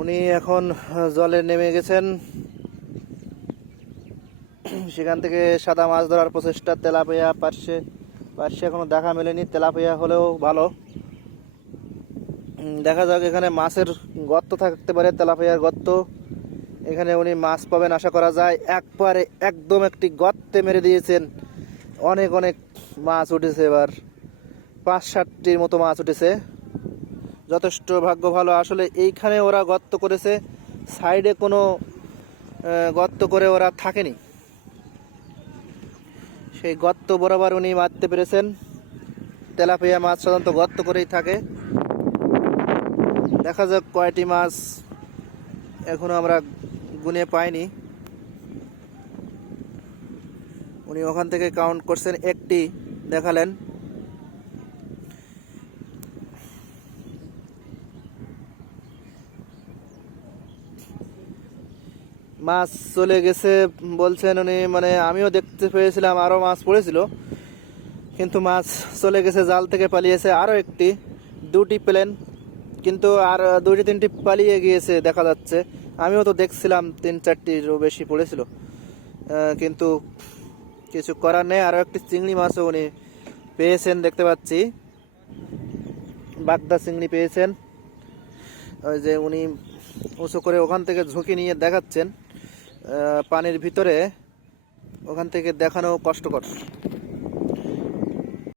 উনি এখন জলে নেমে গেছেন। সেখান থেকে সাদা মাছ ধরার প্রচেষ্টা। তেলাপিয়া পার্শে পার্শে এখনো দেখা মেলেনি, তেলাপিয়া হলেও ভালো। দেখা যাক, এখানে মাছের গর্ত থাকতে পারে, তেলাপিয়ার গর্ত। এখানে উনি মাছ পাবেন আশা করা যায়। একবারে একদম একটি গর্তে মেরে দিয়েছেন। অনেক অনেক মাছ উঠেছে, এবার ৫-৭টির মতো মাছ উঠেছে। যথেষ্ট ভাগ্য ভালো। আসলে এইখানে ওরা গর্ত করেছে, সাইডে কোনো গর্ত করে ওরা থাকেনি। সেই গর্ত বরাবর উনি মারতে পেরেছেন। তেলাপিয়া মাছ সাধারণত গর্ত করেই থাকে। দেখা যাক কয়টি মাছ, এখনো আমরা গুনে পাইনি। উনি ওখান থেকে কাউন্ট করছেন, একটি দেখালেন। মাছ চলে গেছে বলছেন উনি, মানে আমিও দেখতে পেয়েছিলাম আরো মাছ পড়েছিল, কিন্তু মাছ চলে গেছে, জাল থেকে পালিয়েছে। আরো একটি, দুটি প্লেন, কিন্তু আর দুটি তিনটি পালিয়ে গিয়েছে দেখা যাচ্ছে। আমিও তো দেখছিলাম ৩-৪টিরও বেশি পড়েছিল, কিন্তু কিছু করার নেই। আরো একটি চিংড়ি মাছও উনি পেয়েছেন দেখতে পাচ্ছি, বাগদা চিংড়ি পেয়েছেন। ওই যে উনি উঁচু করে ওখান থেকে ঝুঁকি নিয়ে দেখাচ্ছেন পানির ভিতরে, ওখান থেকে দেখানো কষ্টকর।